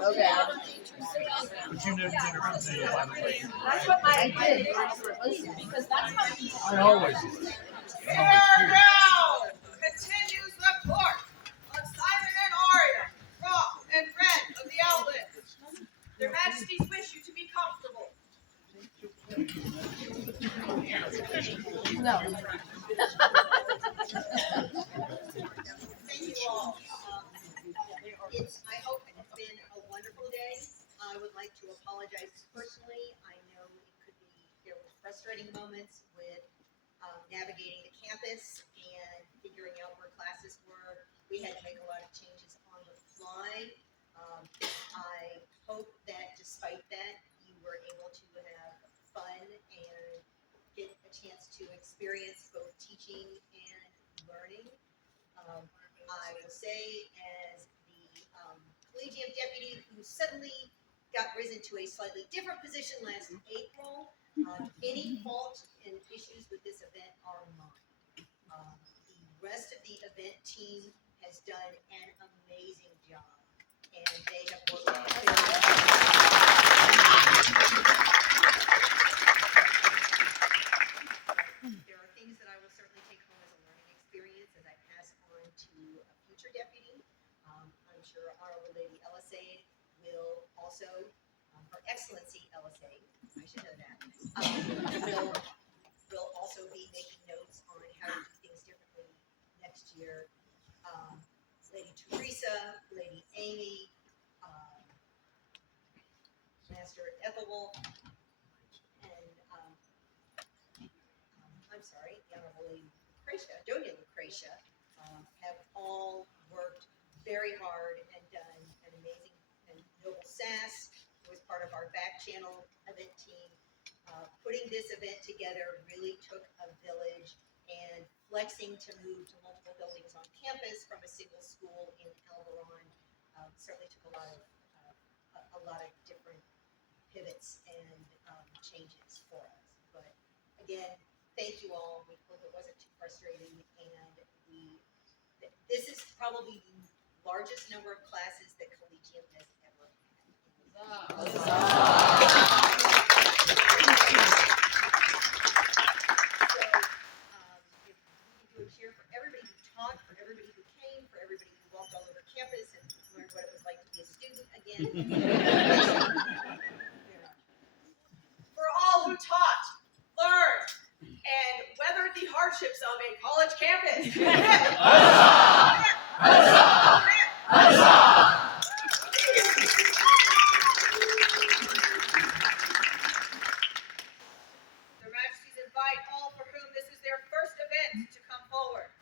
Okay. But you never did a rotating, by the way. That's what I did. Because that's how you I always do. Here now continues the court of Simon and Arya, Rock and Red of the Outlands. Their Majesties wish you to be comfortable. No. Thank you all. I hope it has been a wonderful day. I would like to apologize personally. I know there were frustrating moments with navigating the campus and figuring out where classes were. We had to make a lot of changes on the fly. I hope that despite that, you were able to have fun and get a chance to experience both teaching and learning. I will say, as the collegium deputy who suddenly got risen to a slightly different position last April, any fault and issues with this event are mine. The rest of the event team has done an amazing job, and they have worked very hard. There are things that I will certainly take home as a learning experience as I pass on to a future deputy. I'm sure Honorable Lady Ellisade will also, Her Excellency Ellisade, I should know that, will also be making notes on how to do things differently next year. Lady Teresa, Lady Amy, Master Ethelwolf, and I'm sorry, the Honorable Lady Lucretia, Doña Lucretia, have all worked very hard and done an amazing and noble sass, who was part of our back channel event team. Putting this event together really took a village, and flexing to move to multiple buildings on campus from a single school in Alberon certainly took a lot of different pivots and changes for us. But again, thank you all. We hope it wasn't too frustrating, and this is probably the largest number of classes that Collegium has ever had. So, if we can do a cheer for everybody who taught, for everybody who came, for everybody who walked all over campus and learned what it was like to be a student again. For all who taught, learned, and weathered the hardships of a college campus. Their Majesties invite all for whom this is their first event to come forward.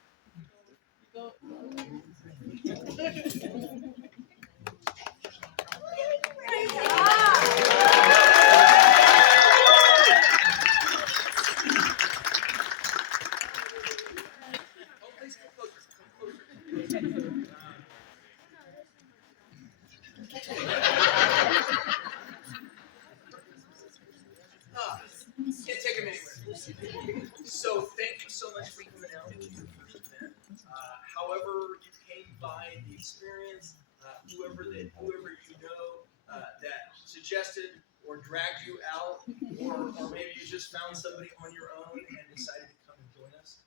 Can't take them anywhere. So thank you so much for coming out to your first event. However you came by the experience, whoever you know that suggested or dragged you out, or maybe you just found somebody on your own and decided to come and join us.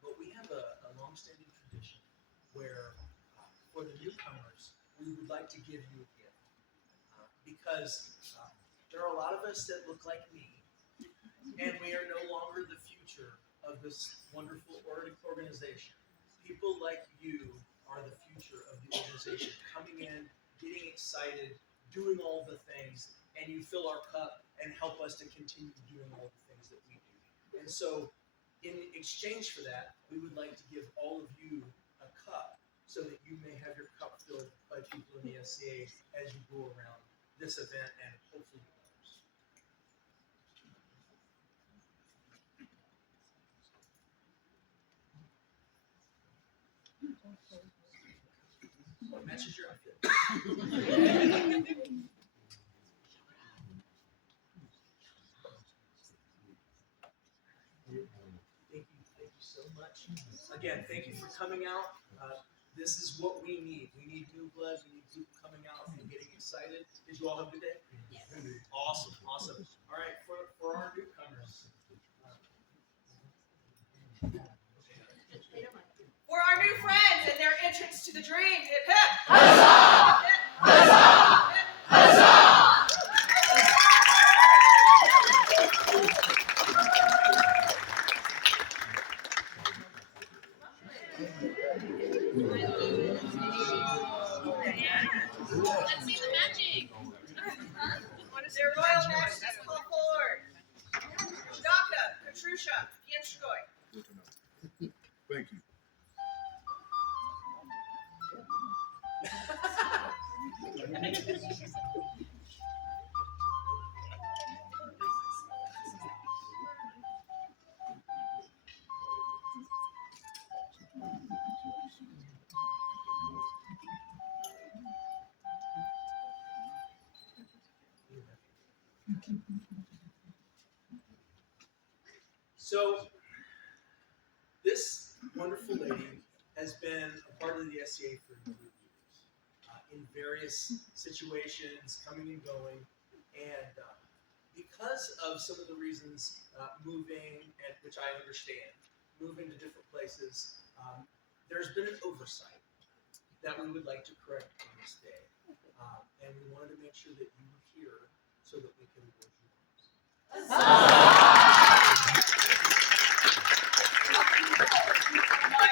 But we have a long-standing tradition where for the newcomers, we would like to give you a gift. Because there are a lot of us that look like me, and we are no longer the future of this wonderful organization. People like you are the future of the organization, coming in, getting excited, doing all the things, and you fill our cup and help us to continue doing all the things that we do. And so, in exchange for that, we would like to give all of you a cup so that you may have your cup filled by people in the SCA as you go around this event and hopefully others. What matches your outfit? Thank you so much. Again, thank you for coming out. This is what we need. We need new blood. We need people coming out and getting excited. Did you all have a good day? Yes. Awesome, awesome. All right, for our newcomers. For our new friends and their entrance to the dream, hip hip! Huzzah! Huzzah! Huzzah! Let's see the magic! Their royal majesties call forward! Daka, Katrusha, Pienshkoy. Thank you. So, this wonderful lady has been a part of the SCA for a number of years, in various situations, coming and going, and because of some of the reasons, moving, and which I understand, moving to different places, there's been an oversight that we would like to correct on this day, and we wanted to make sure that you were here so that we can award you honors. By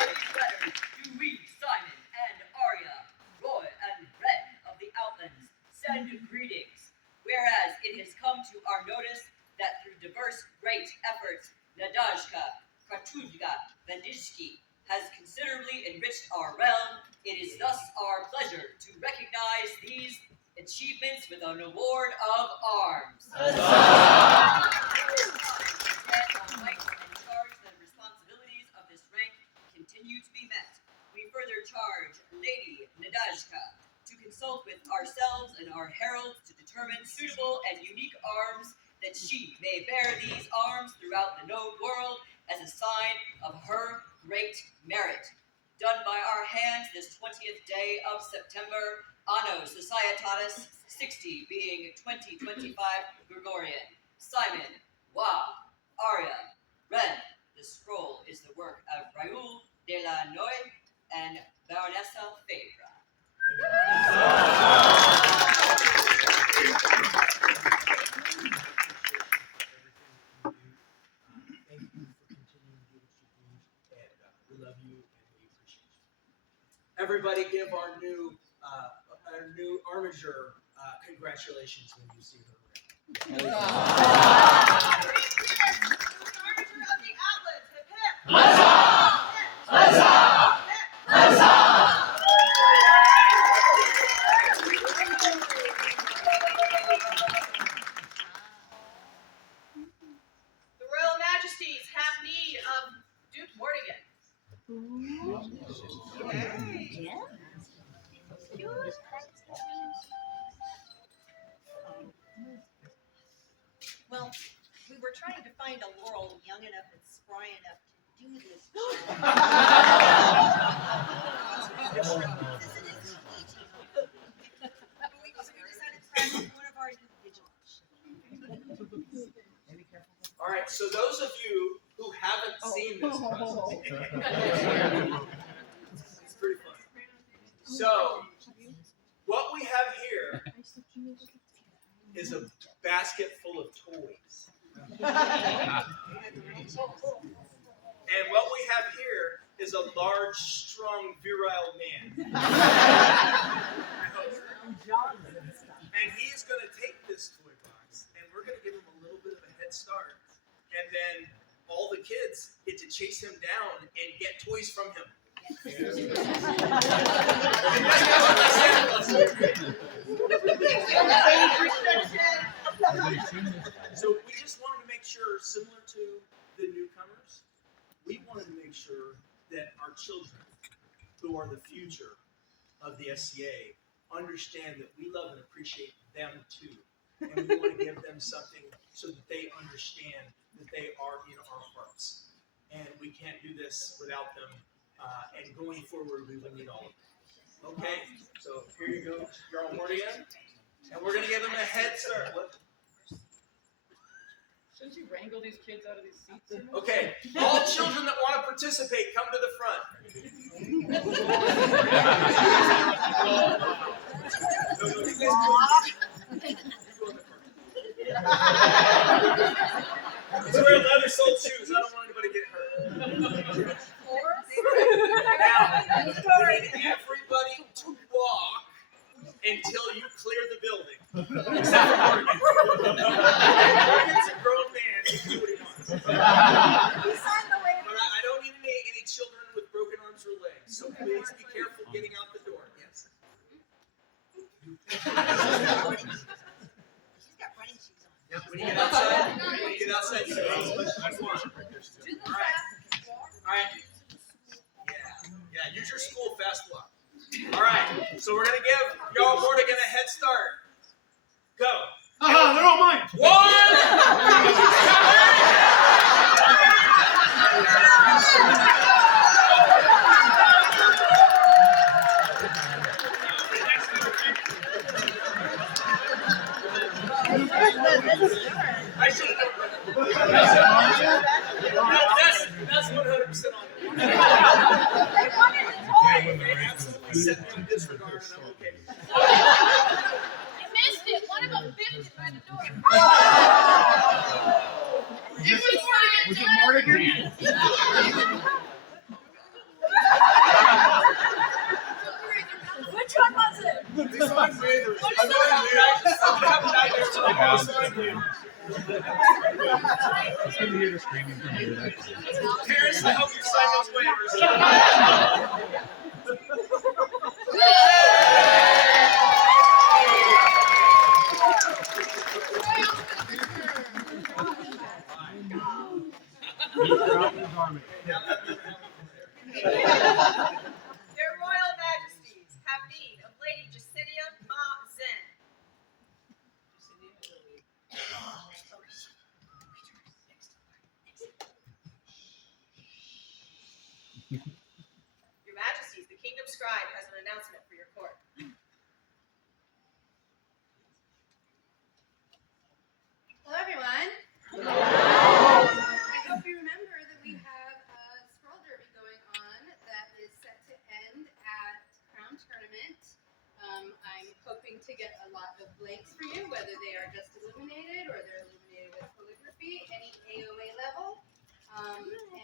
these letters do we, Simon and Arya, Roy and Ren of the Outlands, send greetings. Whereas it has come to our notice that through diverse great efforts, Nadezhka Kartuzga Vendishki has considerably enriched our realm, it is thus our pleasure to recognize these achievements with an award of arms. And on rights and charge the responsibilities of this rank continue to be met. We further charge Lady Nadezhka to consult with ourselves and our heralds to determine suitable and unique arms that she may bear these arms throughout the known world as a sign of her great merit. Done by our hands this 20th day of September, Anno Societatis 60 being 2025 Gregorian. Simon, Wa, Arya, Ren. The scroll is the work of Raoul de la Noye and Baronessa Fabra. Thank you for continuing to do what you do, and we love you and we appreciate you. Everybody, give our new armiger congratulations when you see her. Armature of the Outlands, hip hip! Huzzah! Huzzah! Huzzah! The Royal Majesties have need of Duke Mortigan. Well, we were trying to find a Laurel young enough and spry enough to do this. We decided to practice one of our individuals. All right, so those of you who haven't seen this present, it's pretty funny. So, what we have here is a basket full of toys. And what we have here is a large, strong, virile man. And he's going to take this toy box, and we're going to give him a little bit of a head start. And then all the kids get to chase him down and get toys from him. So we just wanted to make sure, similar to the newcomers, we wanted to make sure that our children, who are the future of the SCA, understand that we love and appreciate them too. and we want to give them something so that they understand that they are in our hearts. And we can't do this without them. And going forward, we will need all of them. Okay, so here you go, you're all Morgan. And we're going to give them a head start. What? Shouldn't you wrangle these kids out of these seats? Okay, all children that want to participate, come to the front. He's wearing leather-soled shoes. I don't want anybody to get hurt. Now, we need everybody to walk until you clear the building. Except for Morgan. Morgan's a grown man. He can do what he wants. But I don't need any children with broken arms or legs. So please be careful getting out the door. Yes. She's got running shoes on. Yep, when you get outside, so all right. Yeah, use your school fast walk. All right, so we're gonna give y'all Morgan a head start. Go. They're all mine. I should that's 100% on me. They absolutely set me in disregard, and I'm okay. You missed it. One of them biffed it by the door. Was it Morgan? Which one was it? This one's Vader. I'm here to screaming from here. Parents, I hope you sign those waivers. Their Royal Majesties have need of Lady Jacinia Ma Zen. Your Majesties, the Kingdom Scribe has an announcement for your court. Hello, everyone. I hope you remember that we have a scroll derby going on that is set to end at Crown Tournament. I'm hoping to get a lot of blanks for you, whether they are just illuminated or they're illuminated with calligraphy, any AOA level,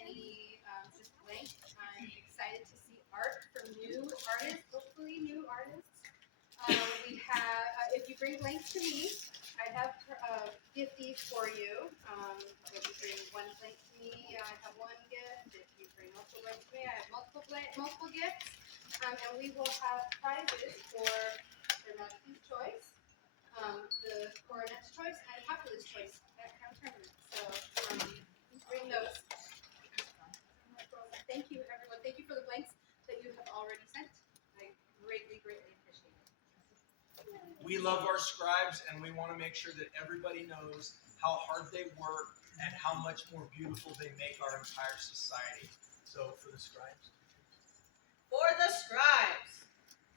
any just blank. I'm excited to see art from new artists, hopefully new artists. We have, if you bring blanks to me, I have gifties for you. If you bring one blank to me, I have one gift. If you bring multiple blanks to me, I have multiple gifts. And we will have prizes for Their Majesty's Choice, the Coronet's Choice, and Populous Choice at Crown Tournament. So bring those. Thank you, everyone. Thank you for the blanks that you have already sent. I greatly, greatly appreciate it. We love our scribes, and we want to make sure that everybody knows how hard they work and how much more beautiful they make our entire society. So, for the scribes. For the scribes.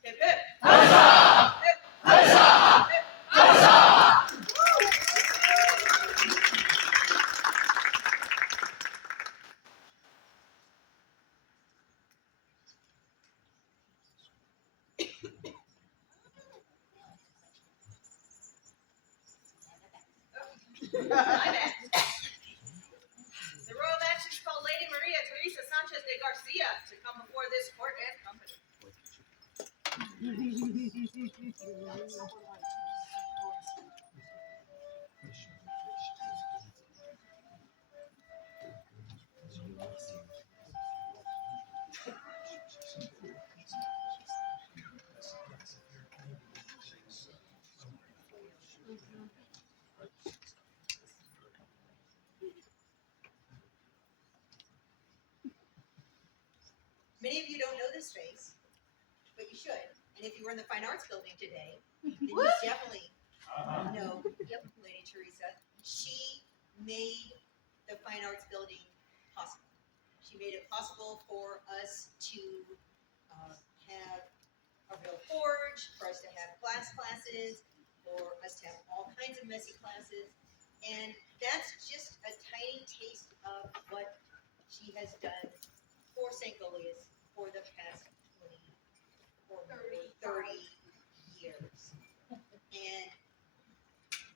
Hip hip. Huzzah! Hip, Huzzah! hip. Huzzah! My bad. The Royal Majesties call Lady Maria Teresa Sanchez de Garcia to come before this court and company. Many of you don't know this face, but you should. And if you were in the Fine Arts Building today, then you definitely No, yep, Lady Teresa. She made the Fine Arts Building possible. She made it possible for us to have a real forge, for us to have glass classes, for us to have all kinds of messy classes. And that's just a tiny taste of what she has done for St. Goliath for the past 20 or 30 years. And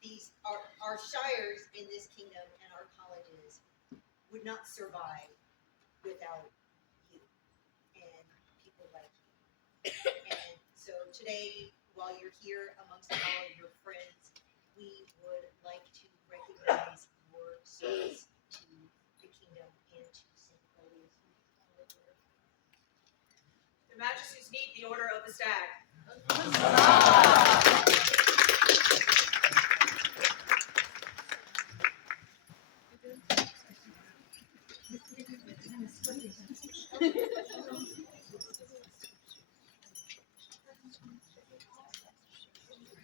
these our shires in this kingdom and our colleges would not survive without you and people like you. And so today, while you're here amongst all of your friends, we would like to recognize your service to the kingdom and to St. Goliath. The Majesties need the Order of the Stag.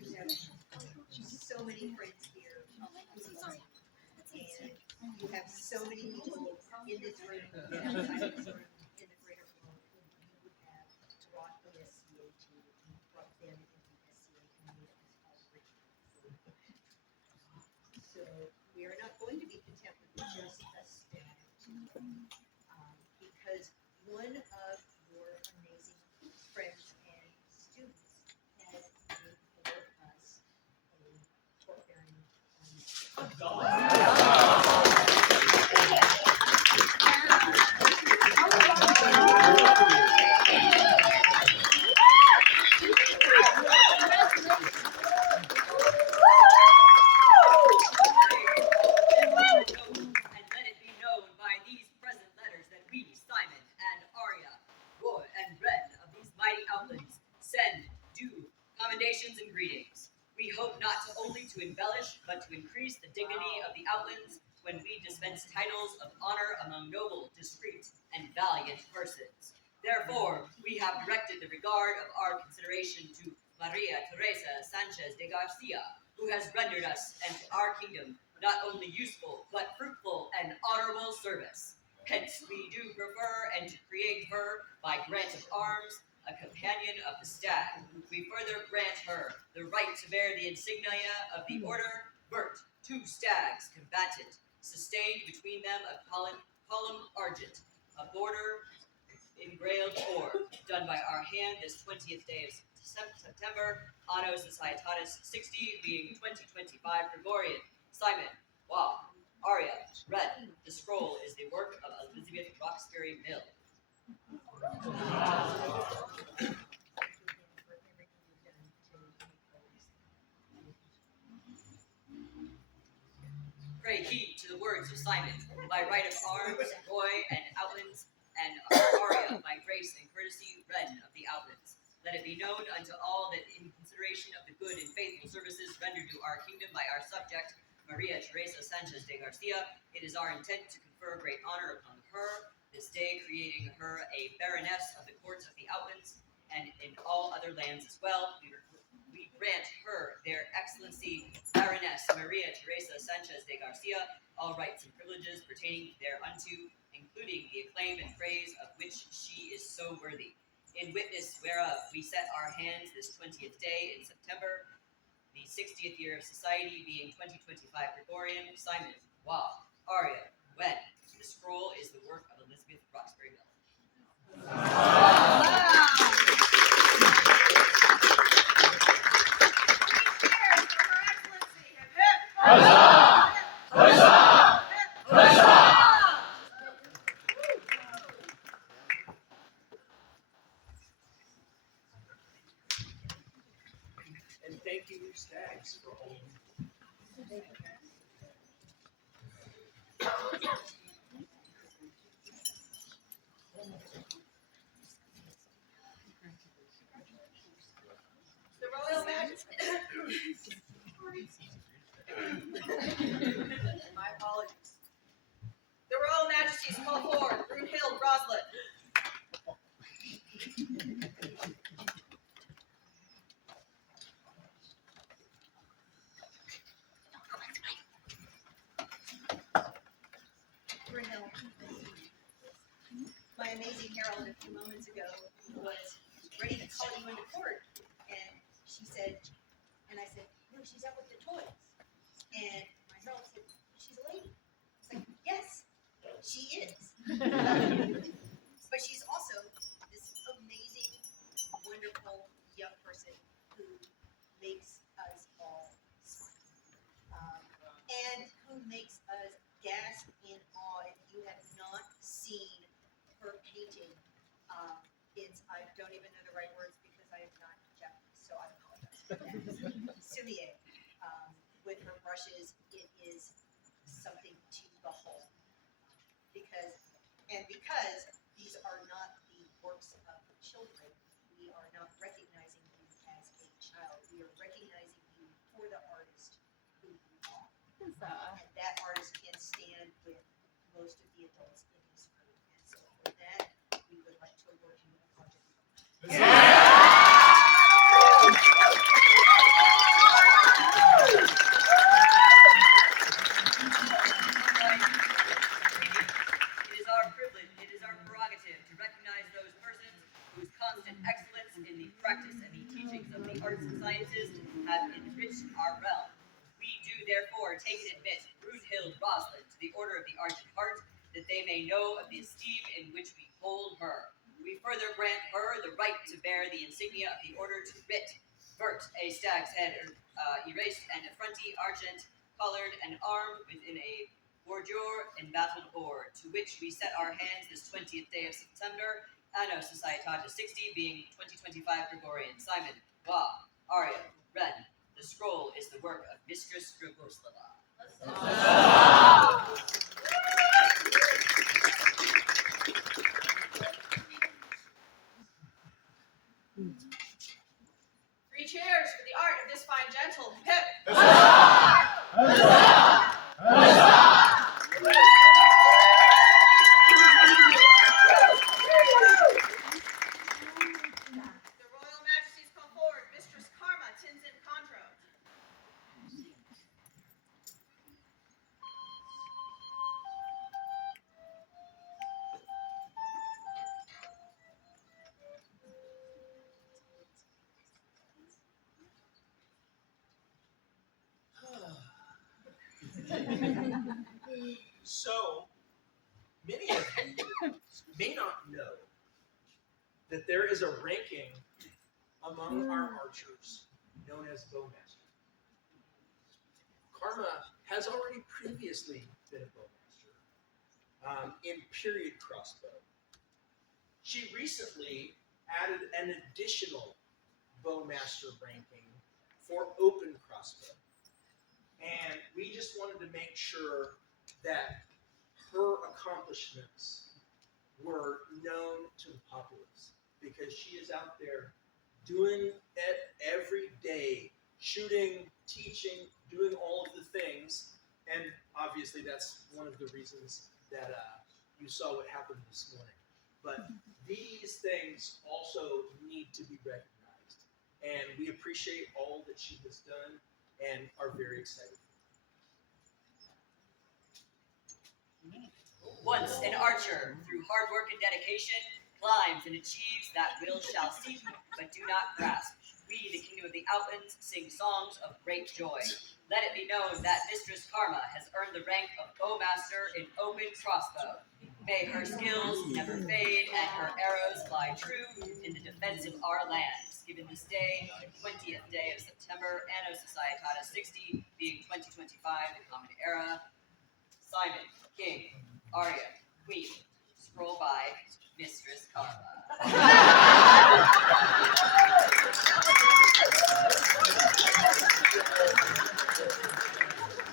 We have so many friends here, and you have so many people in this room and outside this room in the greater world who you would have brought the SCA to, brought them into the SCA community all rich. So we are not going to be content with just a staff, because one of your amazing friends and students has made for us a court bearing. And let it be known by these present letters that we, Simon and Arya, Roy and Ren of these mighty outlands, send due commendations and greetings. We hope not only to embellish, but to increase the dignity of the outlands when we dispense titles of honor among noble, discreet, and valiant persons. Therefore, we have directed the regard of our consideration to Maria Teresa Sanchez de Garcia, who has rendered us and to our kingdom not only useful, but fruitful and honorable service. Hence, we do prefer and to create her, by grant of arms, a companion of the stag. We further grant her the right to bear the insignia of the order, Bert, 2 stags combatant, sustained between them a column argent, a border engraved or, done by our hand this 20th day of September, Anno Societatis 60, being 2025 Gregorian. Simon, wow, Arya, Red, the scroll is the work of Elizabeth Roxbury Mill. Pray heed to the words of Simon, by right of arms, Roy and Outlands, and Arya, by grace and courtesy, Ren of the Outlands. Let it be known unto all that in consideration of the good and faithful services rendered to our kingdom by our subject, Maria Teresa Sanchez de Garcia, it is our intent to confer great honor upon her, this day creating her a baroness of the courts of the Outlands, and in all other lands as well. We grant her, their excellency, Baroness Maria Teresa Sanchez de Garcia, all rights and privileges pertaining thereunto, including the acclaim and praise of which she is so worthy. In witness whereof we set our hands this 20th day in September, the 60th year of society being 2025 Gregorian. Simon, Wow, Arya, Wen. The scroll is the work of Elizabeth Roxbury Mill. Huzzah! Huzzah! Huzzah! And thank you, Stags, for holding. The Royal Majesty. My apologies. The Royal Majesties call forward Brunhild Roslin. my amazing herald a few moments ago was ready to call you into court, and she said, and I said, no, she's out with the toys. And my herald said, she's a lady. It's like, yes, she is. But she's also this amazing, wonderful young person who makes us all smile. And who makes us gasp in awe. If you have not seen her painting, I don't even know the right words because I am not Japanese, so I apologize. Sumie, with her brushes, it is something to behold. Because these are not the works of children, we are not recognizing you as a child. We are recognizing you for the artist who you are. And that artist can stand with most of the adults in this room. And so for that, we would like to award you a project. It is our prerogative to recognize those persons whose constant excellence in the practice and the teachings of the arts and sciences have enriched our realm. We do therefore take and admit Brunhild Roslin to the Order of the Argent Heart, that they may know of the esteem in which we hold her. We further grant her the right to bear the insignia of the Order to writ, vert, a stag's head erased and effronty argent, collared and armed within a bordure embattled ore, to which we set our hands this 20th day of September, Anno Societatis 60, being 2025 Gregorian. Simon, Va, Arya, Ren. The scroll is the work of Mistress Dragoslava. Three cheers for the art of this fine gentle. Hip! The Royal Majesties call forward Mistress Karma Tinsin Condro. So, many of you may not know that there is a ranking among our archers known as bowmaster. Karma has already previously been a bowmaster in period crossbow. She recently added an additional bowmaster ranking for open crossbow. And we just wanted to make sure that her accomplishments were known to the populace, because she is out there doing it every day, shooting, teaching, doing all of the things. And obviously that's one of the reasons that you saw what happened this morning. But these things also need to be recognized. And we appreciate all that she has done and are very excited. Once an archer, through hard work and dedication, climbs and achieves that will shall seek, but do not grasp. We, the kingdom of the Outlands, sing songs of great joy. Let it be known that Mistress Karma has earned the rank of bowmaster in open crossbow. May her skills never fade and her arrows fly true in the defense of our lands. Given this day, 20th day of September, Anno Societatis 60, being 2025, the Common Era, Simon, King, Arya, Queen, scroll by Mistress Karma.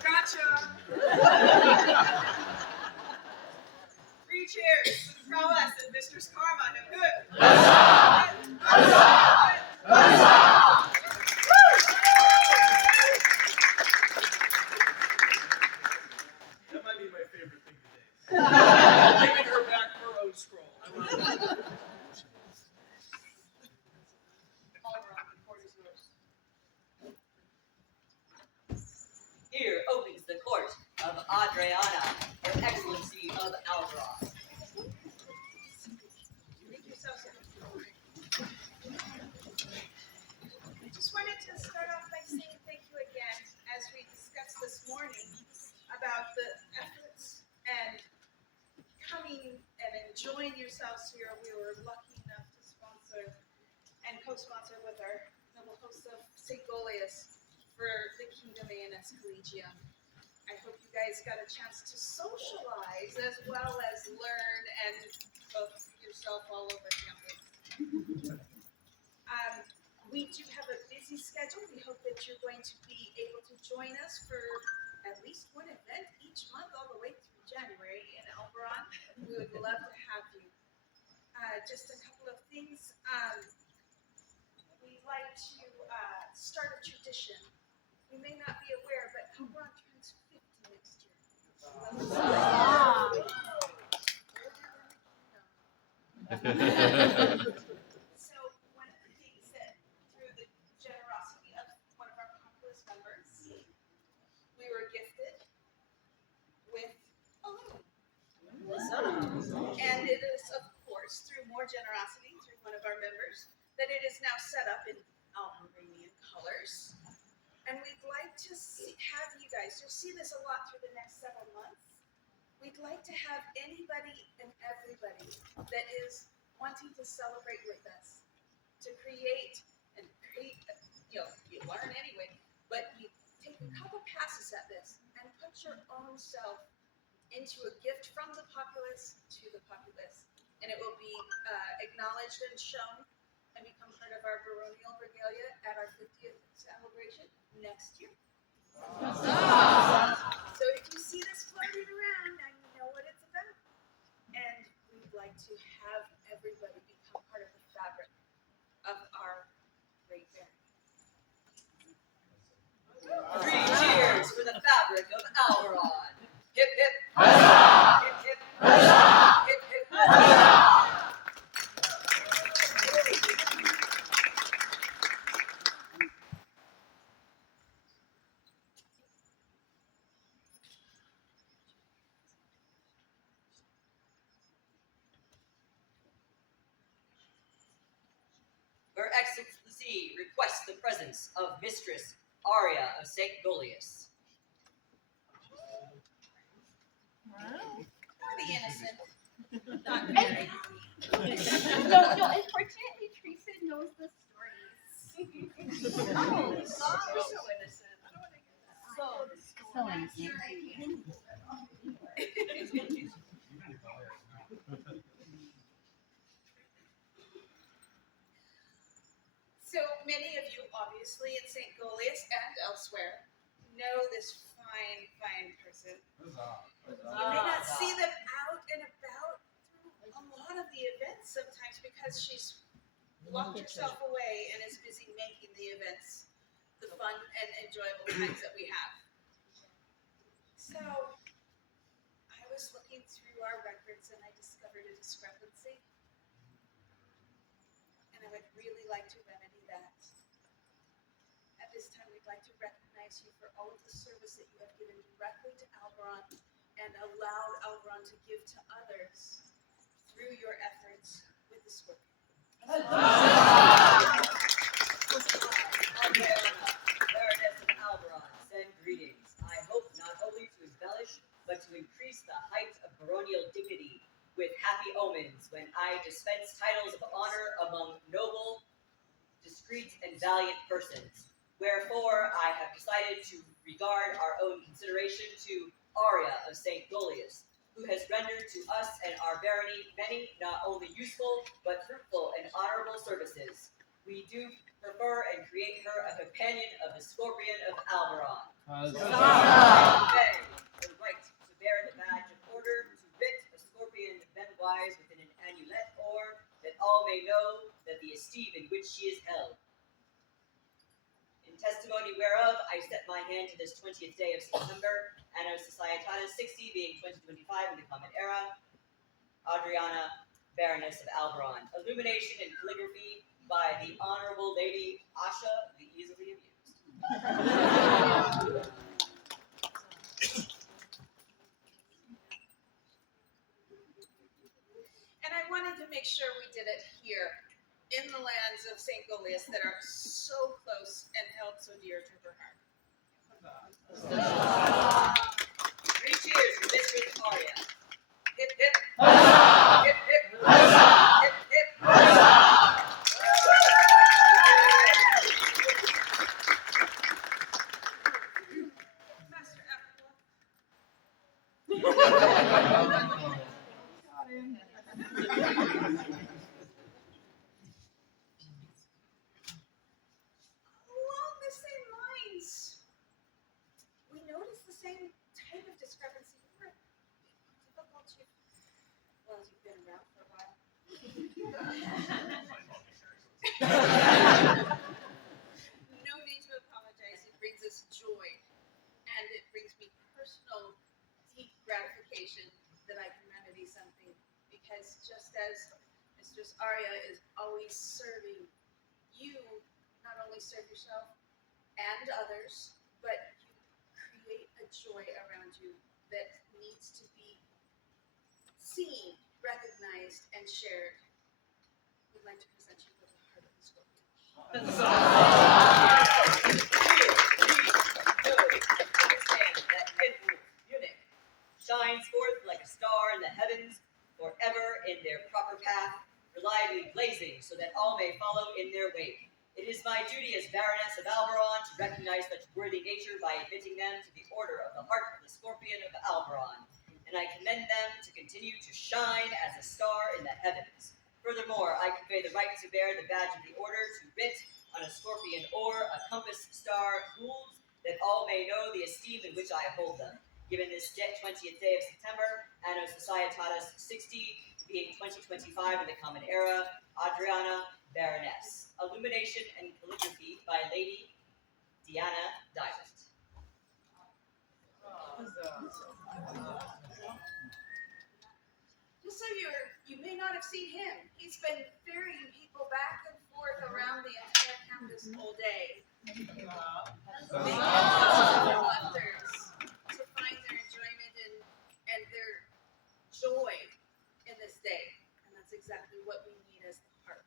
Gotcha! Three cheers for the prowess of Mistress Karma. Now good. That might be my favorite thing today. Giving her back her own scroll. I love that. Here opens the court of Adriana, Her Excellency of Alvaros. coming and enjoying yourselves here. We were lucky enough to sponsor and co-sponsor with our noble host of St. Goliath for the Kingdom A&S Collegium. I hope you guys got a chance to socialize as well as learn and cook yourself all over campus. We do have a busy schedule. We hope that you're going to be able to join us for at least one event each month all the way through January in Elberon. We would love to have you. Just a couple of things. We'd like to start a tradition. You may not be aware, but Elberon turns 50 next year. So one of the things that through the generosity of one of our populous members, we were gifted with a loom. And it is, of course, through more generosity through one of our members, that it is now set up in Alberonian colors. And we'd like to have you guys, you'll see this a lot through the next several months. We'd like to have anybody and everybody that is wanting to celebrate with us, to create, you learn anyway, but you take a couple passes at this and put your own self into a gift from the populace to the populace. And it will be acknowledged and shown and become part of our baronial regalia at our 50th celebration next year. So if you see this floating around, now you know what it's about. And we'd like to have everybody become part of the fabric of our great family. 3 cheers for the fabric of Alberon. Hip hip. Huzzah! Hip hip. Huzzah! Hip hip. Huzzah! Her Excellency requests the presence of Mistress Aria of St. Goliath. For the innocent. Not very. No, unfortunately, Teresa knows the stories. Oh, you're so innocent. I don't want to get that. So innocent. So many of you, obviously, in St. Goliath and elsewhere, know this fine, fine person. You may not see them out and about through a lot of the events sometimes because she's locked herself away and is busy making the events the fun and enjoyable times that we have. So I was looking through our records and I discovered a discrepancy. And I would really like to remedy that. At this time, we'd like to recognize you for all of the service that you have given directly to Alberon and allowed Alberon to give to others through your efforts with the Scorpion. Baroness of Alberon, send greetings. I hope not only to embellish, but to increase the height of baronial dignity with happy omens when I dispense titles of honor among noble, discreet, and valiant persons. Wherefore, I have decided to regard our own consideration to Aria of St. Goliath, who has rendered to us and our barony many not only useful, but fruitful and honorable services. We do prefer and create her a companion of the Scorpion of Alberon. Convey the right to bear the badge of order, to writ a Scorpion bendwise within an amulet, or that all may know that the esteem in which she is held. In testimony whereof, I set my hand to this 20th day of September, Anno Societatis 60, being 2025 in the Common Era, Adriana, Baroness of Alberon. Illumination and calligraphy by the Honorable Lady Asha, the easily amused. And I wanted to make sure we did it here in the lands of St. Goliath that are so close and held so dear to her heart. 3 cheers for Mistress Aria. Hip hip. Huzzah! Hip hip. Huzzah! Hip hip. Huzzah! Master Apple. Along the same lines, we noticed the same type of discrepancy. Difficult to, well, you've been around for a while. No need to apologize. It brings us joy, and it brings me personal, deep gratification that I can remedy something. Because just as Mistress Arya is always serving, you not only serve yourself and others, but you create a joy around you that needs to be seen, recognized, and shared. We'd like to present you with the heart of the scorpion. Understand that Edward Munich shines forth like a star in the heavens, forever in their proper path, reliably blazing, so that all may follow in their wake. It is my duty as Baroness of Alberon to recognize such worthy nature by admitting them to the Order of the Heart of the Scorpion of Alberon, and I commend them to continue to shine as a star in the heavens. Furthermore, I convey the right to bear the badge of the Order to writ on a scorpion or a compass star gules, that all may know the esteem in which I hold them. Given this 20th day of September, Anno Societatis 60, being 2025 in the Common Era, Adriana, Baroness. Illumination and calligraphy by Lady Diana Diamond. Just so you may not have seen him. He's been ferrying people back and forth around the entire campus all day. Making wonders to find their enjoyment and their joy in this day. And that's exactly what we need as the heart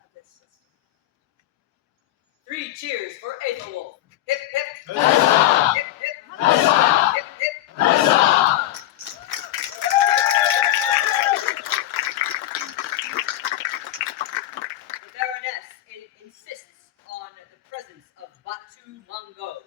of this system. 3 cheers for Aethelwolf. Hip hip. Huzzah! Hip hip. Huzzah! Hip hip. Huzzah! The Baroness insists on the presence of Batu Mungo.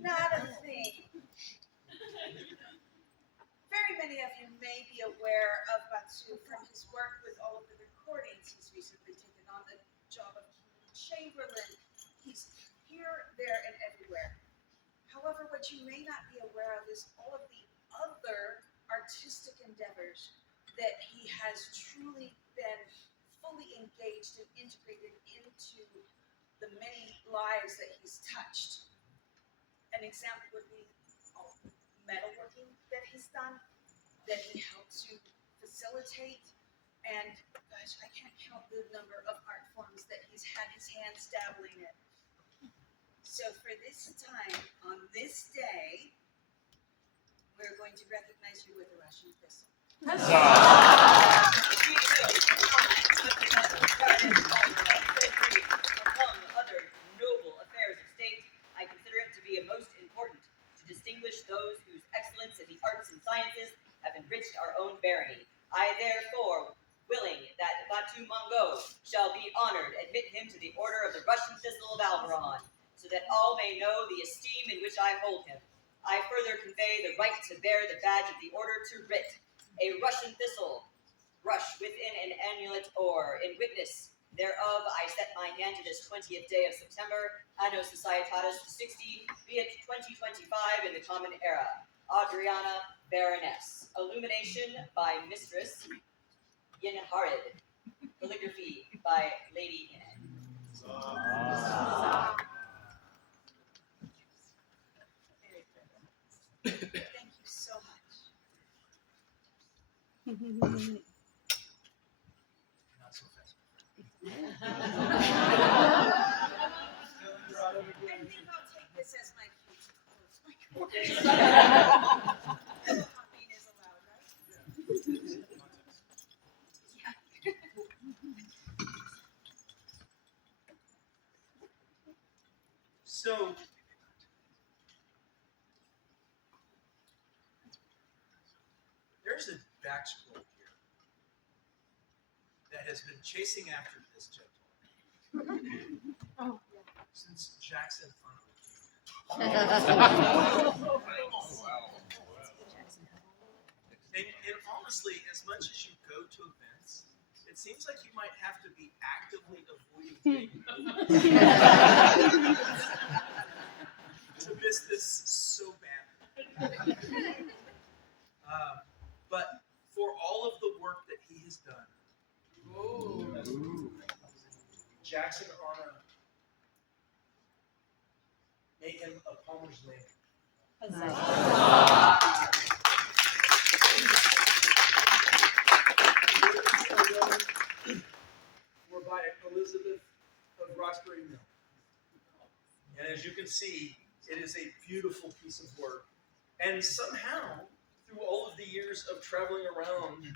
Not a thing. Very many of you may be aware of Batu from his work with all of the recordings. He's recently taken on the job of King Chamberlain. He's here, there, and everywhere. However, what you may not be aware of is all of the other artistic endeavors that he has truly been fully engaged and integrated into the many lives that he's touched. An example would be all the metalworking that he's done, that he helped to facilitate, and gosh, I can't count the number of art forms that he's had his hands dabbling in. So for this time, on this day, we're going to recognize you with a Russian thistle. Among other noble affairs of state, I consider it to be most important to distinguish those whose excellence in the arts and sciences have enriched our own barony. I therefore, willing that Batu Mungo shall be honored, admit him to the Order of the Russian Thistle of Alberon, so that all may know the esteem in which I hold him. I further convey the right to bear the badge of the Order to writ, a Russian thistle, brush within an amulet or in witness thereof I set my hand to this 20th day of September, Anno Societatis 60, be it 2025 in the Common Era. Adriana, Baroness. Illumination by Mistress Yenharid. Calligraphy by Lady Yened. Thank you so much. Not so fast. So, there's a back scroll here that has been chasing after this gentleman since Jackson Funnel. And honestly, as much as you go to events, it seems like you might have to be actively avoiding getting to miss this so badly. But for all of the work that he has done, Jackson Anna made him a Palmer's Lantern. Were by Elizabeth of Roxbury Mill. And as you can see, it is a beautiful piece of work. And somehow, through all of the years of traveling around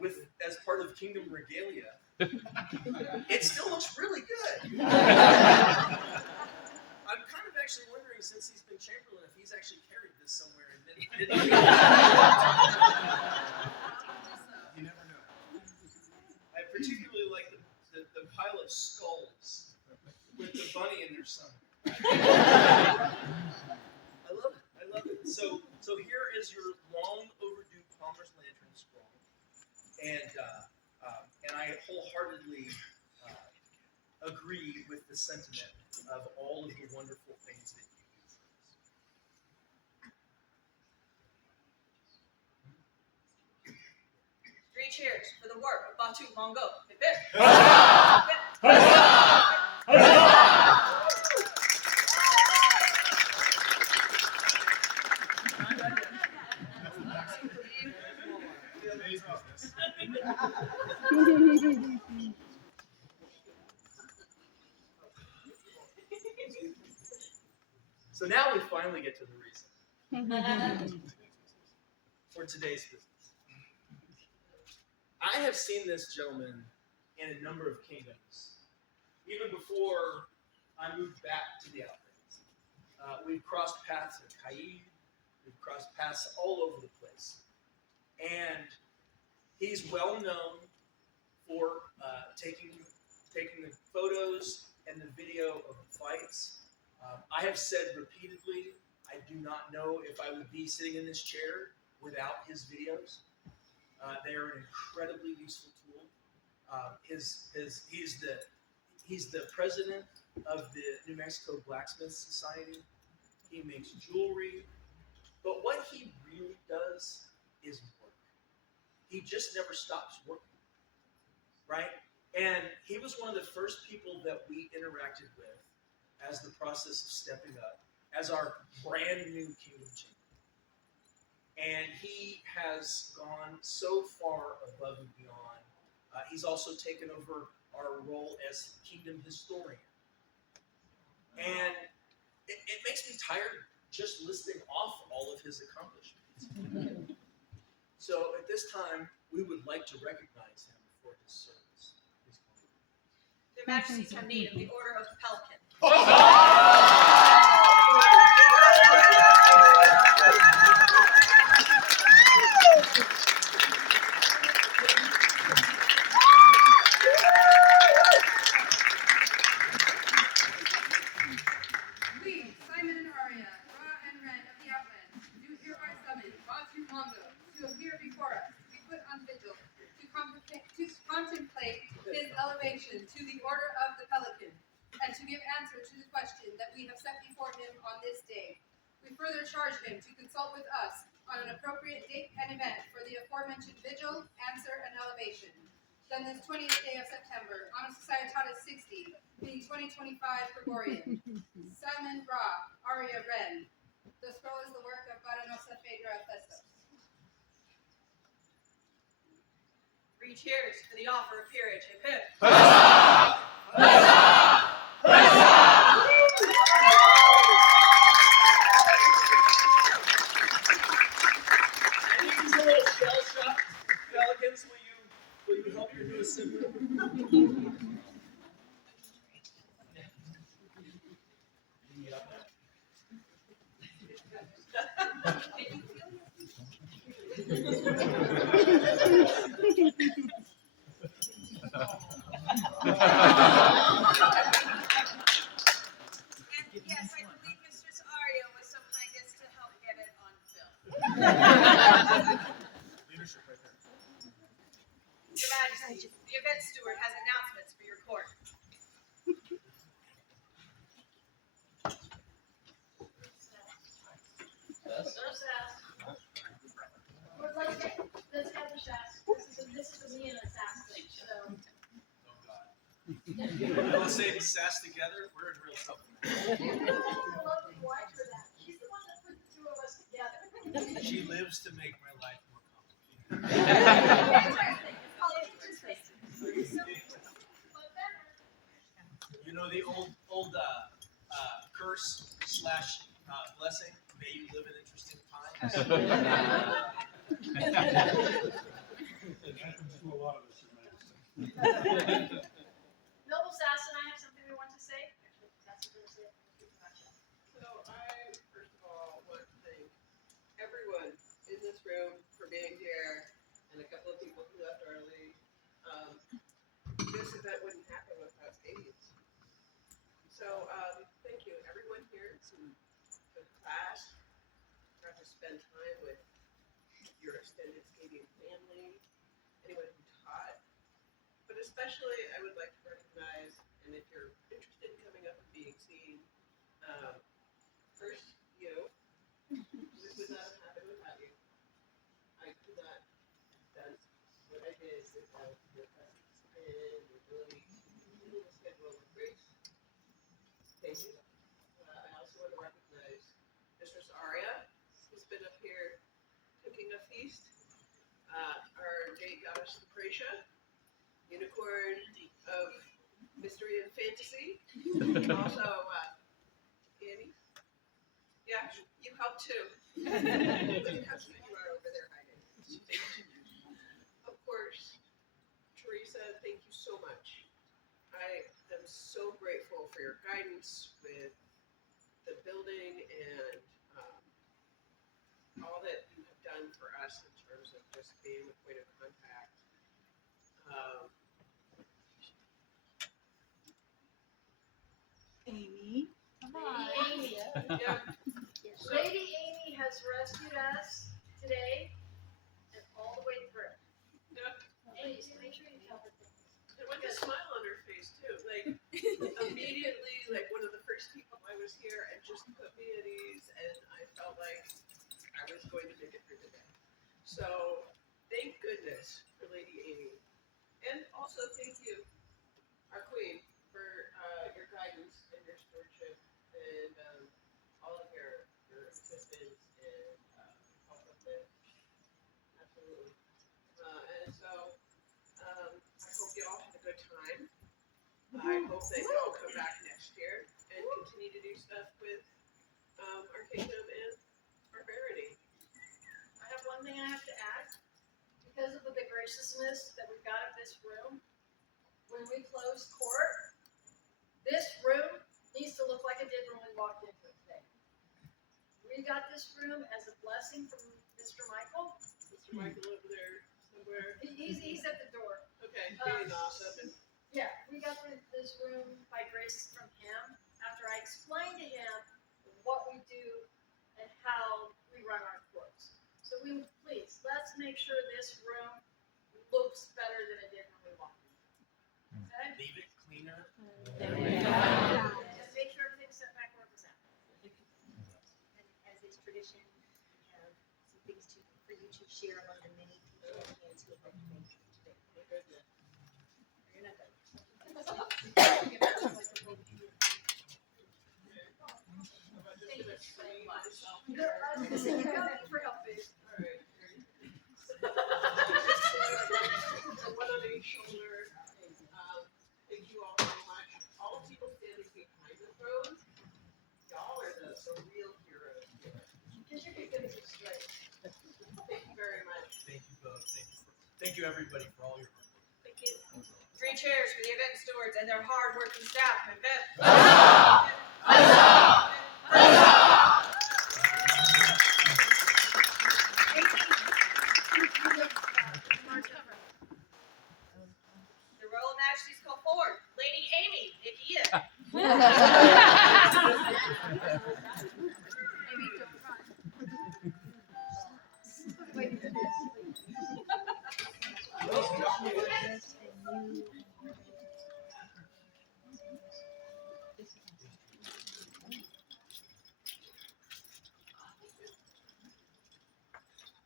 with as part of Kingdom Regalia, it still looks really good. I'm kind of actually wondering, since he's been Chamberlain, if he's actually carried this somewhere and didn't. You never know. I particularly like the pile of skulls with the bunny in there somewhere. I love it. So here is your long overdue Palmer's Lantern scroll, and I wholeheartedly agree with the sentiment of all of the wonderful things that you do for us. 3 cheers for the work of Batu Mongo. Hip hip. So now we finally get to the reason for today's business. I have seen this gentleman in a number of kingdoms, even before I moved back to the Outlands. We've crossed paths in Caid, we've crossed paths all over the place. And he's well known for taking the photos and the video of the fights. I have said repeatedly, I do not know if I would be sitting in this chair without his videos. They are an incredibly useful tool. He's the president of the New Mexico Blacksmith Society. He makes jewelry, but what he really does is work. He just never stops working, right? And he was one of the first people that we interacted with as the process of stepping up as our brand new Kingdom Champion. And he has gone so far above and beyond. He's also taken over our role as Kingdom Historian. And it makes me tired just listing off all of his accomplishments. So at this time, we would like to recognize him for his service. Their Majesties have need of the Order of the Pelican. We, Simon and Arya, Ra and Ren of the Outlands, do hereby summon Batu Mongo to appear before us, to be put on vigil, to contemplate his elevation to the Order of the Pelican, and to give answer to the question that we have set before him on this day. We further charge him to consult with us on an appropriate date and event for the aforementioned vigil, answer, and elevation. Done this 20th day of September, on Societatis 60, being 2025 Gregorian. Simon Ra, Arya Ren. The scroll is the work of Baronosa Phaedra Festos. 3 cheers for the offer of peerage. Hip hip. And these little shell-shocked pelicans, will you help your new assembly? Palisade and Sass together, we're in real trouble. Lovely wife for that. She's the one that put the two of us together. She lives to make my life more complicated. You know the old curse slash blessing. May you live in interesting times. It happens to a lot of us, Your Majesty. Noble Sass and I have something we want to say. Actually, Sass is going to say it. So I, first of all, want to thank everyone in this room for being here, and a couple of people who left early. This event wouldn't happen without stadiums. So thank you, everyone here who took class, got to spend time with your extended stadium family, anyone who taught. But especially, I would like to recognize, and if you're interested in coming up and being seen, first, you. This would not have happened without you. I could not have done what I did without your presence and your ability to handle the schedule with grace. Thank you. I also want to recognize Mistress Aria, who's been up here cooking a feast. Our date goddess Lucretia, unicorn of mystery and fantasy. Also, Annie. Yeah, you help too. How cute you are over there hiding. Of course, Teresa, thank you so much. I am so grateful for your guidance with the building and all that you have done for us in terms of just being a point of contact. Amy. Amy. Yeah. So, Lady Amy has rescued us today and all the way through. yeah, Please make sure you tell her things. and with a smile on her face too. Like immediately, like one of the first people I was here and just put me at ease, and I felt like I was going to make it through the day. So thank goodness for Lady Amy, and also thank you, our Queen, for your guidance and your stewardship and all of your assistance and help with it. Absolutely. And so I hope you all had a good time. I hope that you all come back next year and continue to do stuff with our kingdom and our barony. I have one thing I have to add. Because of the graciousness that we got in this room, when we close court, this room needs to look like it did when we walked into it today. We got this room as a blessing from Mr. Michael. Mr. Michael over there somewhere. He's at the door. Okay, being awesome. And Yeah, we got this room by grace from him after I explained to him what we do and how we run our courts. So let's make sure this room looks better than it did when we walked in. Okay? Leave it cleaner. Just make sure everything's set back where it was at. And as is tradition, we have some things for you to share among the many people and hands who have helped make today. You're not done. You got me for helping. all right. One on each shoulder. Thank you all so much. All the people standing behind the throne, y'all are the real heroes here. Because you're gonna be straight. Thank you very much. Thank you both. Thank you everybody for all your hard work. Thank you. 3 cheers for the event stewards and their hard-working staff. Event. The Royal Majesty's call forward, Lady Amy Nikia.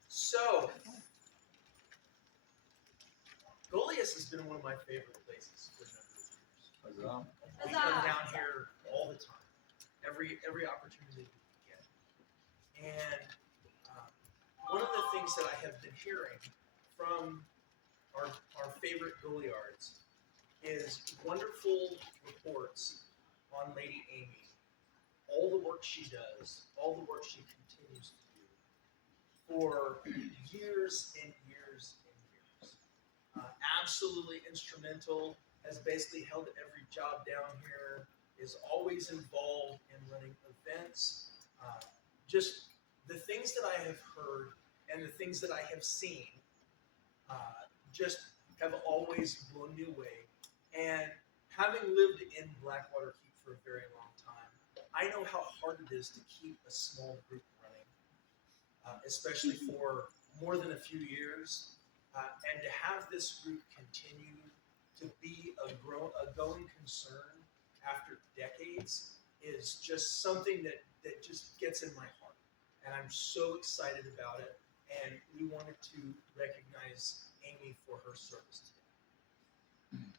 So, Goliath has been one of my favorite places for a number of years. We come down here all the time, every opportunity we get. And one of the things that I have been hearing from our favorite Goliards is wonderful reports on Lady Amy. All the work she does, all the work she continues to do for years and years and years. Absolutely instrumental, has basically held every job down here, is always involved in running events. Just the things that I have heard and the things that I have seen just have always blown me away. And having lived in Blackwater Keep for a very long time, I know how hard it is to keep a small group running, especially for more than a few years. And to have this group continue to be a going concern after decades is just something that just gets in my heart. And I'm so excited about it. And we wanted to recognize Amy for her service today.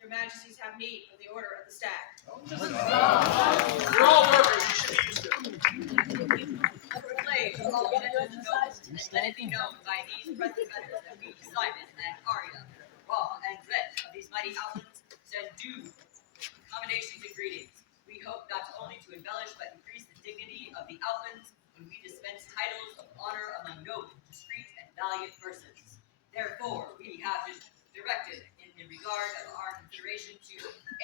Your Majesties have need of the Order of the Stag. You're all workers, you should be used to it. Proclaim all units nobles, and let it be known by these present members that we, Simon and Arya, Raw and Red of these mighty outlands, send due commendations and greetings. We hope not only to embellish but increase the dignity of the outlands when we dispense titles of honor among noble, discreet, and valiant persons. Therefore, we have directed in regard of our consideration to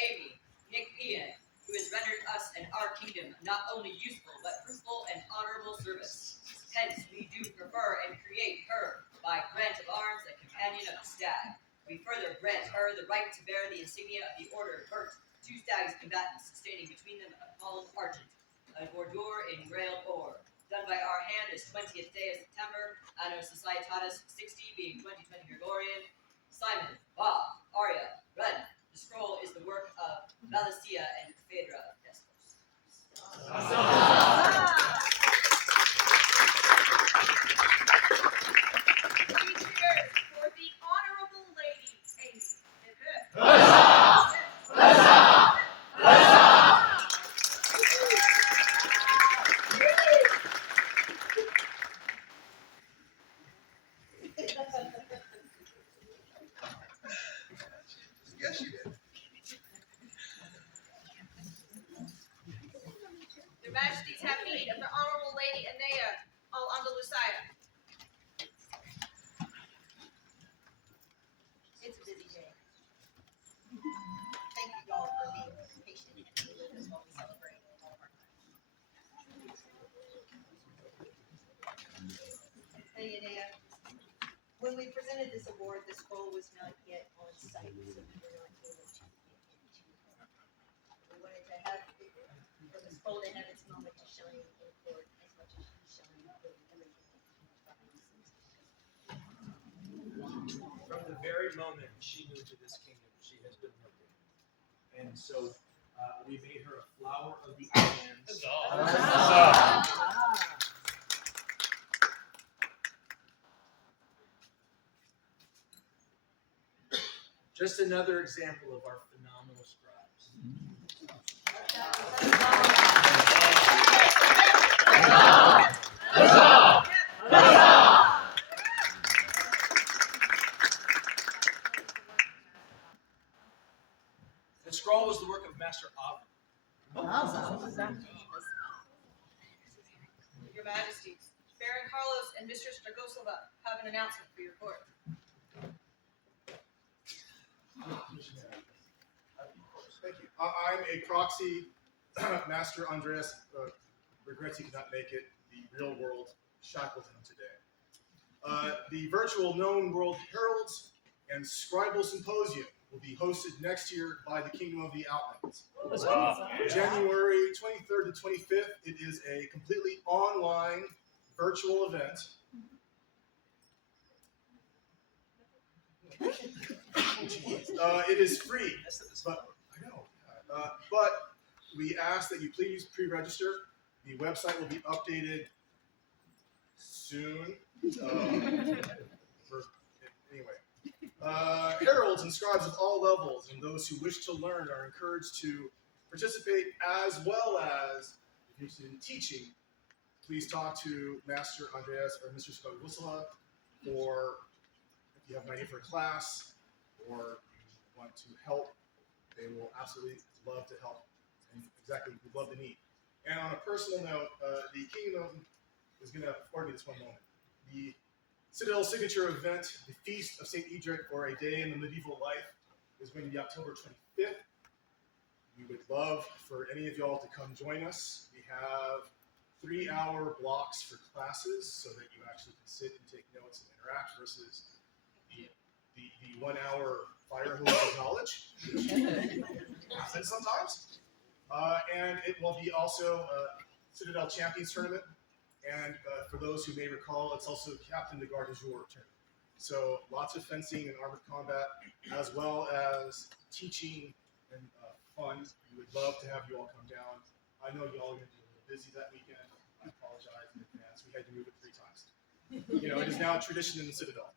Amy, Nick Ian, who has rendered us and our kingdom not only useful but fruitful and honorable service. Hence, we do prefer and create her by grant of arms a companion of the stag. We further grant her the right to bear the insignia of the Order of Bert, 2 stags combatants, sustaining between them a column argent, a bordure in grail ore, done by our hand this 20th day of September, Anno Societatis 60 being 2020 Gregorian. Simon, Bob, Arya, Ren. The scroll is the work of Valencia and Phaedra Desmos. Cheers for the Honorable Lady Amy. Yes, you did. Your Majesties have need of the Honorable Lady Anea al-Andalusia. It's a busy day. Thank you all for being patient and being with us while we celebrate all of our time. Hey, Anea, when we presented this award, the scroll was not yet on site, so we were not able to get into her. We wanted to have, for the scroll to have its moment to shine in court as much as she shined with everything that came behind the scenes. From the very moment she moved to this kingdom, she has been working. And so we made her a flower of the Outlands. Just another example of our phenomenal scribes. The scroll was the work of Master Ovid. Your Majesties, Baron Carlos and Mistress Dragosova have an announcement for your court. Thank you. I'm a proxy. Master Andreas regrets he could not make it. The real world shackled him today. The virtual known world heralds and scribal symposium will be hosted next year by the Kingdom of the Outlands. January 23rd to 25th. It is a completely online virtual event. It is free, but I know. But we ask that you please pre-register. The website will be updated soon. Anyway, Heralds and scribes of all levels and those who wish to learn are encouraged to participate, as well as, if you're interested in teaching, please talk to Master Andreas or Mr. Skogusala, or if you have an idea for a class or you want to help, they will absolutely love to help. And exactly, we'd love to meet. And on a personal note, the Kingdom is going to afford me this one moment. The Citadel signature event, the Feast of St. Edric, or A Day in the Medieval Life, is going to be October 25th. We would love for any of y'all to come join us. We have 3-hour blocks for classes so that you actually can sit and take notes and interact versus the 1-hour fire hose of knowledge, which happens sometimes. And it will be also a Citadel Champions Tournament. And for those who may recall, it's also Captain de Garde du Jour tournament. So lots of fencing and armored combat, as well as teaching and fun. We would love to have you all come down. I know you all are going to be a little busy that weekend. I apologize in advance. We had to move it 3 times. You know, it is now a tradition in the Citadel.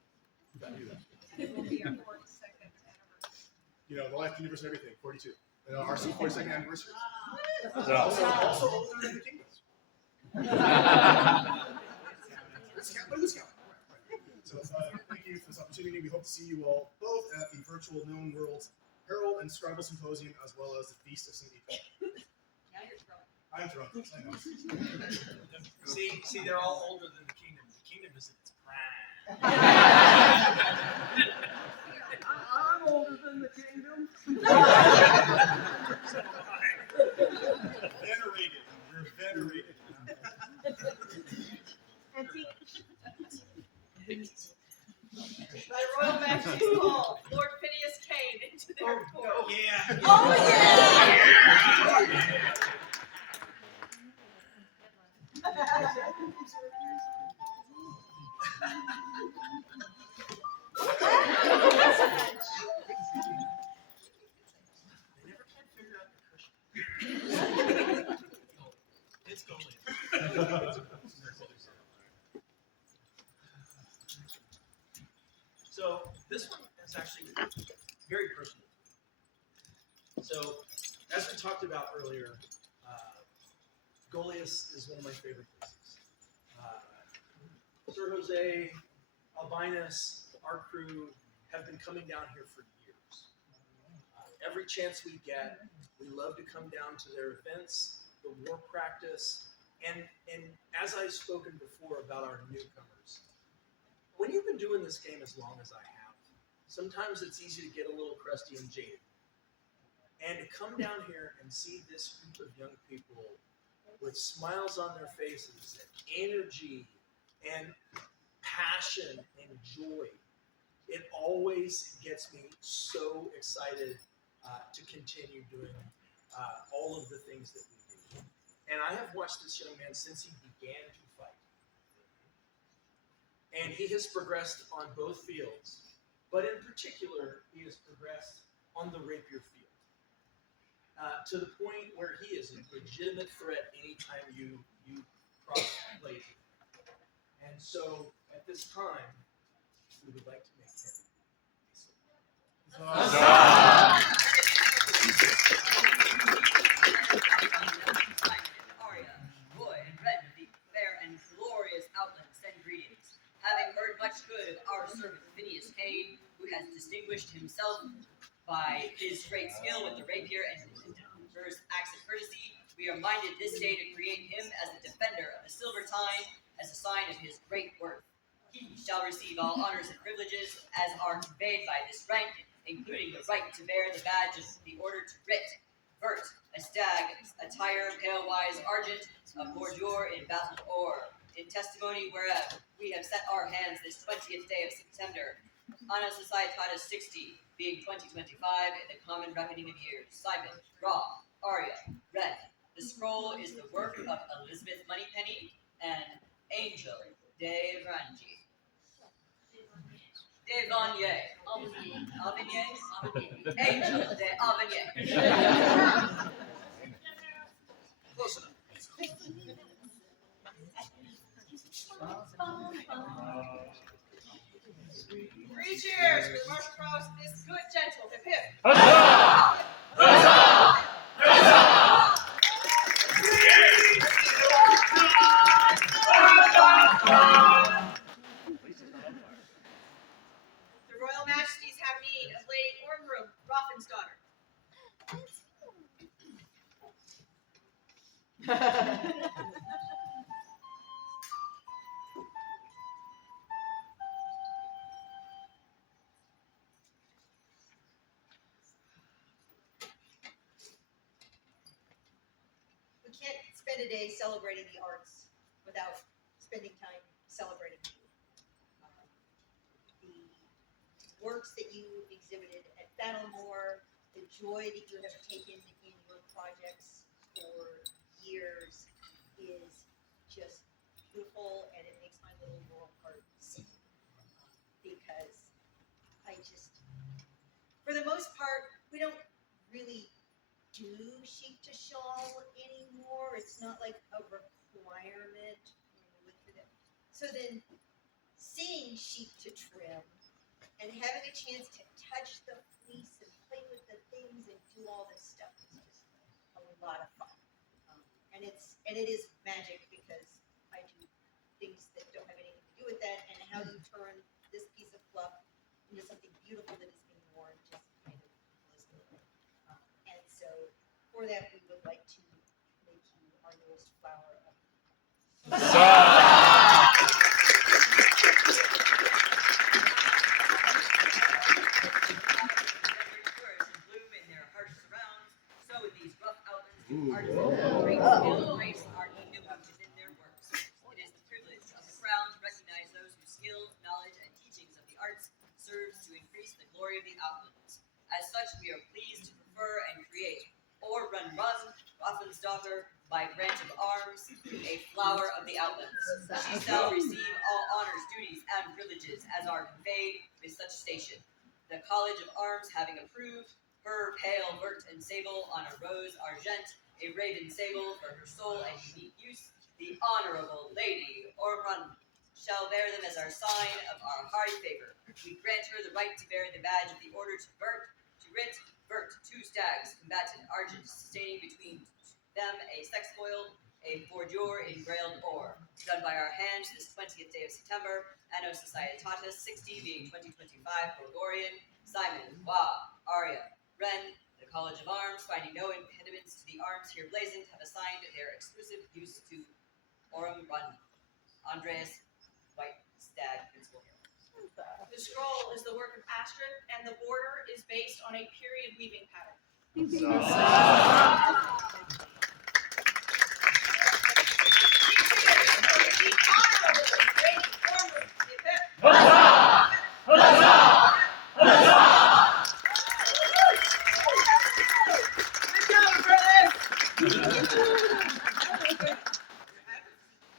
That do that. It will be our 42nd anniversary. You know, the life, universe, and everything. 42. Our 42nd anniversary. Wow. Also older than the Kingdoms. Let's count. Right. So thank you for this opportunity. We hope to see you all both at the virtual Known Worlds Herald and Scribal Symposium, as well as the Feast of St. Edric. Now you're drunk. I'm drunk. I know. See, they're all older than the Kingdom. The Kingdom is in its prime. I'm older than the Kingdom. Venerated. We're venerated. By Royal Majesty's call, Lord Phineas Kane into their court. Yeah. Oh yeah! They never can figure out the cushion. It's going. So this one is actually very personal. So as we talked about earlier, Goliath is one of my favorite places. Sir Jose, Albinus, our crew have been coming down here for years. Every chance we get, we love to come down to their events, the war practice, and as I've spoken before about our newcomers, when you've been doing this game as long as I have, sometimes it's easy to get a little crusty and jaded. And to come down here and see this group of young people with smiles on their faces and energy and passion and joy, it always gets me so excited to continue doing all of the things that we do. And I have watched this young man since he began to fight. And he has progressed on both fields, but in particular, he has progressed on the rapier field. To the point where he is a legitimate threat anytime you cross blades with him. And so, at this time, we would like to make him Arya, Roy, and Ren of the fair and glorious Outlands send greetings. Having heard much good of our servant Phineas Kane, who has distinguished himself by his great skill with the rapier and diverse acts of courtesy, we are minded this day to create him as the defender of the Silver Tyne as a sign of his great worth. He shall receive all honors and privileges as are conveyed by this rank, including the right to bear the badge of the Order to Writ. Vert, a stag, attire pale-wise argent, a bordure in battled ore. In testimony whereof we have set our hands this 20th day of September, Anna Societatis 60, being 2025 in the common reckoning of years. Simon, Raw, Arya, Ren. The scroll is the work of Elizabeth Moneypenny and Angel de Rangi. De Vanier. Avignon? Angel de Avignon. close enough. Three cheers for the march across this good gentle hip hip. Huzzah! Huzzah! Huzzah! The Royal Majesties have need of Lady Ormroom, Roffin's daughter. We can't spend a day celebrating the arts without spending time celebrating you. The works that you exhibited at Battlemore, the joy that you have taken in your projects for years is just beautiful, and it makes my little world heart sing. Because I just, for the most part, we don't really do sheep to shawl anymore. It's not like a requirement when we went through that. So then seeing sheep to trim and having a chance to touch the fleece and play with the things and do all this stuff is just a lot of fun. And it is magic because I do things that don't have anything to do with that, and how you turn this piece of fluff into something beautiful that is being worn just kind of blows me away. And so for that, we would like to make you our newest flower of bloom in their harsh surrounds, so in these rough outlands do artisans of great skill grace our kingdom within their works. It is the privilege of the crown to recognize those whose skill, knowledge, and teachings of the arts serves to increase the glory of the outlands. As such, we are pleased to prefer and create, or run, Roffin's daughter, by branch of arms, a flower of the outlands. She shall receive all honors, duties, and privileges as are conveyed with such station. The College of Arms having approved her pale vert and sable on a rose argent, a raven sable for her sole and unique use, the Honorable Lady Ormrun shall bear them as our sign of our high favor. We grant her the right to bear the badge of the order to writ, vert, two stags, combatant argent, sustaining between them a sexfoil, a bordure in brailed ore, done by our hands this 20th day of September, Anno Societatis 60 being 2025 Gregorian, Simon, Wa, Arya, Ren, the College of Arms, finding no impediments to the arms here blazoned, have assigned their exclusive use to Orum Run, Andreas, White Stag, Principal Hero. The scroll is the work of Astrid, and the border is based on a period weaving pattern. Huzzah! Huzzah! Huzzah!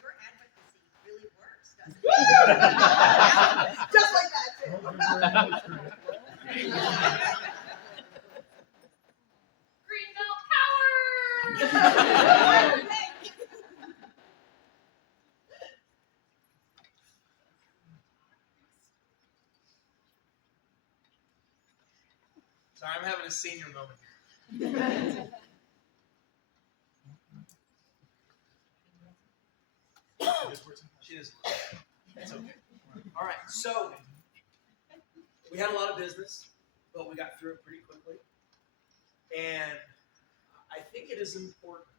Your advocacy really works, doesn't it? Just like that, too. Greenbelt power! Sorry, I'm having a senior moment here. She is. It's okay. All right, so we had a lot of business, but we got through it pretty quickly. And I think it is important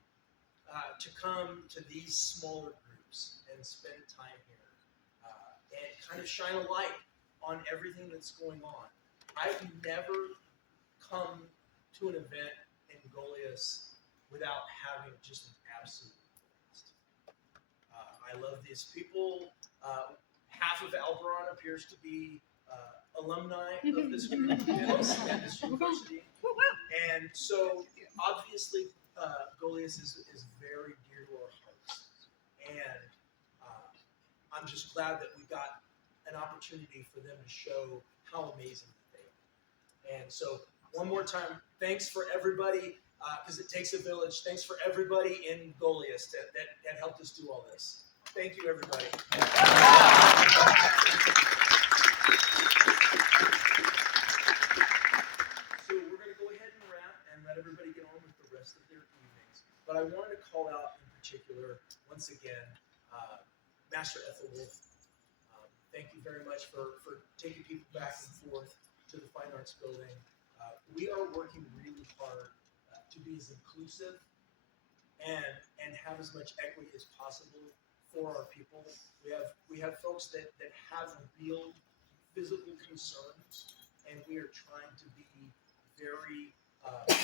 to come to these smaller groups and spend time here and kind of shine a light on everything that's going on. I've never come to an event in Goliath without having just an absolute blast. I love these people. Half of Alberon appears to be alumni of this group and this university. And so, obviously, Goliath is very dear to our hearts. And I'm just glad that we got an opportunity for them to show how amazing they are. And so, one more time, thanks for everybody, because it takes a village. Thanks for everybody in Goliath that helped us do all this. Thank you, everybody. So we're going to go ahead and wrap and let everybody get on with the rest of their evenings. But I wanted to call out in particular, once again, Master Ethel Wolf. Thank you very much for taking people back and forth to the Fine Arts Building. We are working really hard to be as inclusive and have as much equity as possible for our people. We have folks that have real physical concerns, and we are trying to be very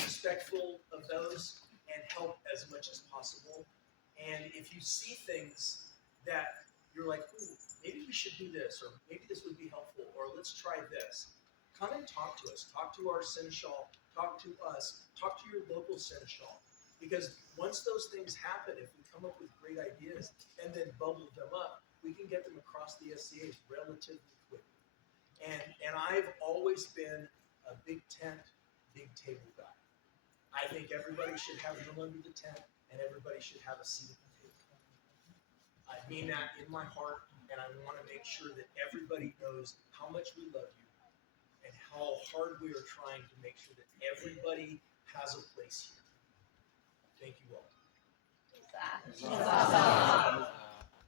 respectful of those and help as much as possible. And if you see things that you're like, ooh, maybe we should do this, or maybe this would be helpful, or let's try this, come and talk to us. Talk to our seneschal, talk to us, talk to your local seneschal. Because once those things happen, if we come up with great ideas and then bubble them up, we can get them across the SCAs relatively quickly. And I've always been a big tent, big table guy. I think everybody should have room under the tent, and everybody should have a seat at the table. I mean that in my heart, and I want to make sure that everybody knows how much we love you and how hard we are trying to make sure that everybody has a place here. Thank you all.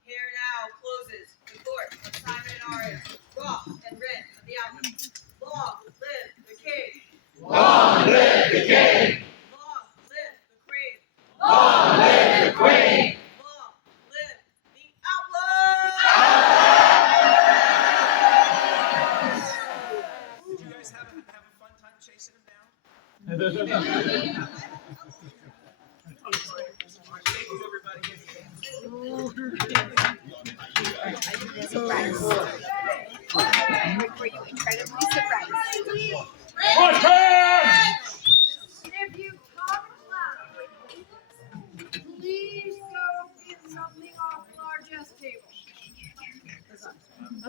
Here now closes the court of Simon and Aria, Roth and Wren of the Outlands. Long live the king! Long live the king! Long live the queen! Long live the queen! Long live the Outlands! Did you guys have a fun time chasing him down? Thank you, everybody. Were you incredibly surprised? Watch